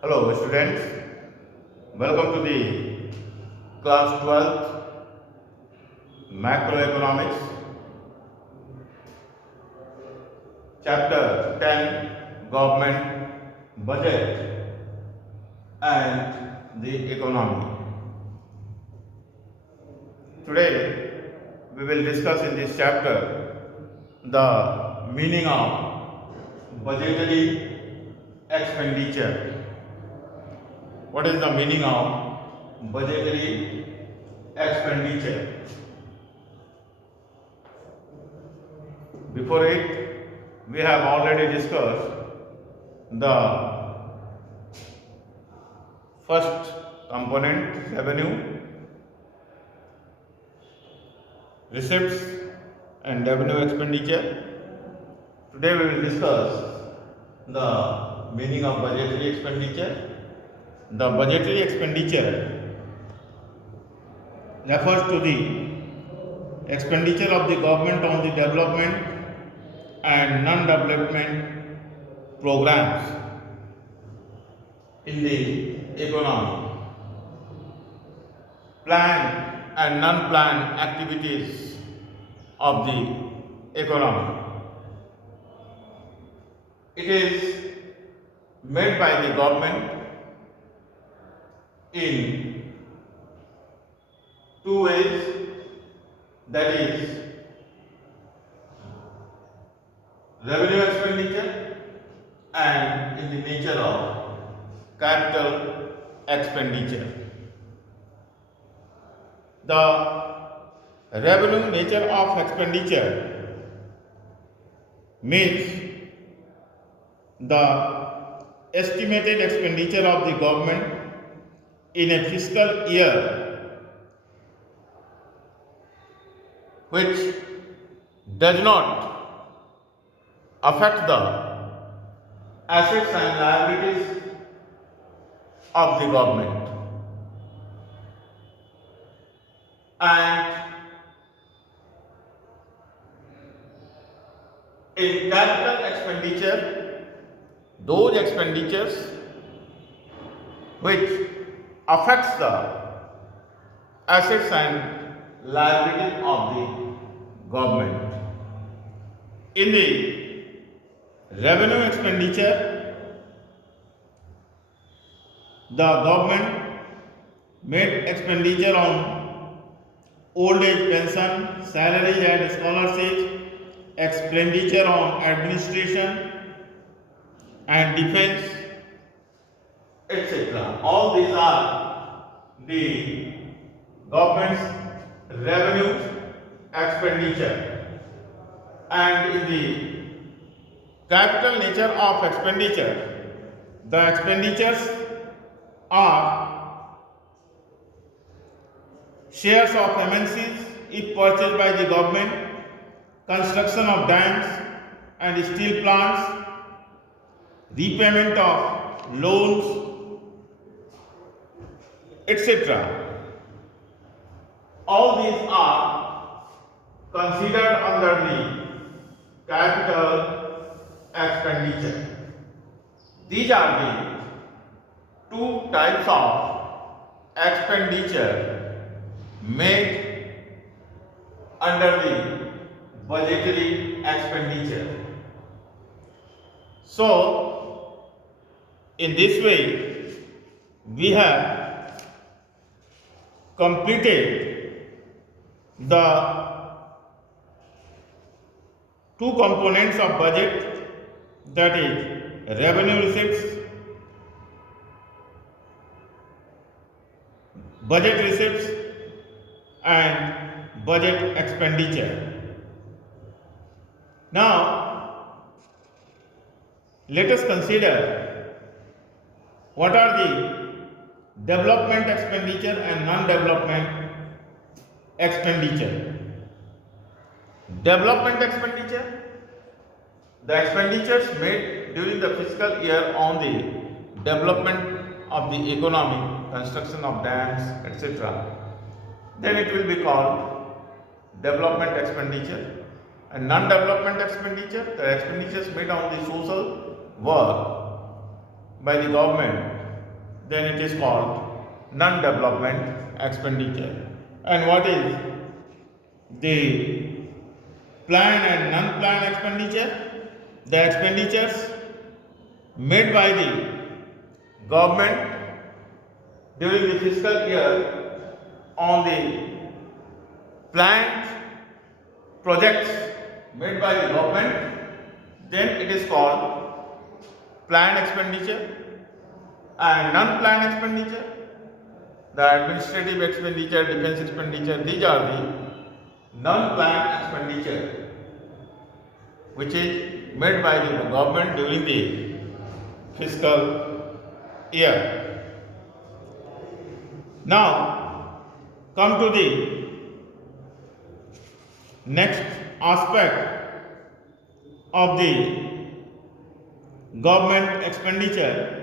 Hello students, welcome to the class 12th macroeconomics chapter 10 government budget and the economy. Today we will discuss in this chapter the meaning of budgetary expenditure. What is the meaning of budgetary expenditure? Before it, we have already discussed the first component, revenue, receipts and revenue expenditure. Today we will discuss the meaning of budgetary expenditure. The budgetary expenditure refers to the expenditure of the government on the development and non-development programs in the economy. Planned and non-planned activities of the economy. It is made by the government in two ways, that is revenue expenditure and in the nature of capital expenditure. The revenue nature of expenditure means the estimated expenditure of the government in a fiscal year which does not affect the assets and liabilities of the government, and in capital expenditure, those expenditures which affects the assets and liabilities of the government. In the revenue expenditure, the government made expenditure on old age pension, salaries and scholarships, expenditure on administration and defense, etc. All these are the government's revenue expenditure. And in the capital nature of expenditure, the expenditures are shares of MNCs if purchased by the government, construction of dams and steel plants, repayment of loans, etc. All these are considered under the capital expenditure. These are the two types of expenditure made under the budgetary expenditure. So, in this way, we have completed the two components of budget, that is revenue receipts, budget receipts and budget expenditure. Now, let us consider what are the development expenditure and non-development expenditure. Development expenditure, the expenditures made during the fiscal year on the development of the economy, construction of dams, etc. Then it will be called development expenditure. And non-development expenditure, the expenditures made on the social work by the government then it is called non-development expenditure. And what is the planned and non-planned expenditure? The expenditures made by the government during the fiscal year on the planned projects made by the government, then it is called planned expenditure. And non-planned expenditure, the administrative expenditure, defense expenditure, these are the non-planned expenditure which is made by the government during the fiscal year. Now come to the next aspect of the government expenditure,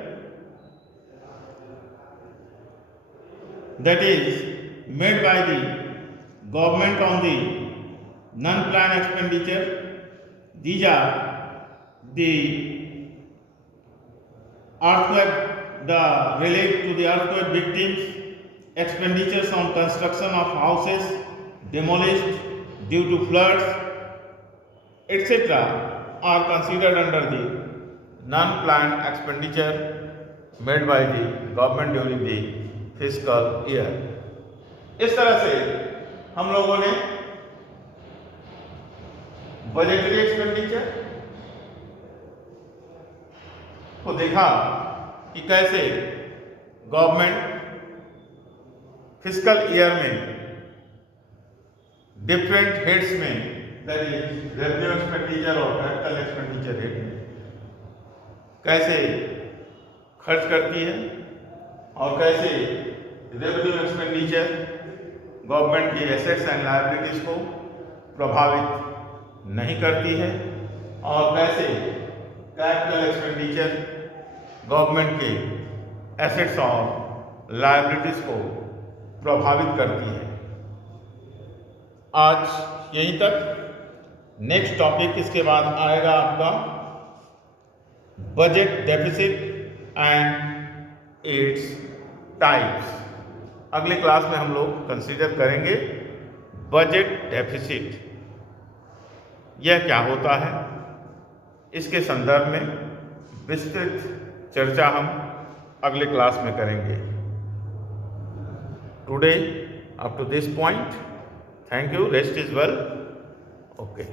that is made by the government on the non-planned expenditure. These are the earthquake, the relate to the earthquake victims, expenditures on construction of houses demolished due to floods, etc. are considered under the non-planned expenditure made by the government during the physical year. इस तरह से हम लोगों ने budgetary expenditure को देखा कि कैसे गवर्नमेंट फिजिकल ईयर में डिफरेंट हेड्स में, दैट इज रेवेन्यू एक्सपेंडिचर और कैपिटल एक्सपेंडिचर हेड में कैसे खर्च करती है और कैसे रेवेन्यू एक्सपेंडिचर गवर्नमेंट की एसेट्स एंड लायबिलिटीज को प्रभावित नहीं करती है और कैसे कैपिटल एक्सपेंडिचर गवर्नमेंट के एसेट्स और लायबिलिटीज को प्रभावित करती है। आज यहीं तक। नेक्स्ट टॉपिक इसके बाद आएगा आपका budget deficit and its types. अगले क्लास में हम लोग कंसीडर करेंगे बजट डेफिसिट, यह क्या होता है, इसके संदर्भ में विस्तृत चर्चा हम अगले क्लास में करेंगे। Today up to this point, thank you, rest is well, okay.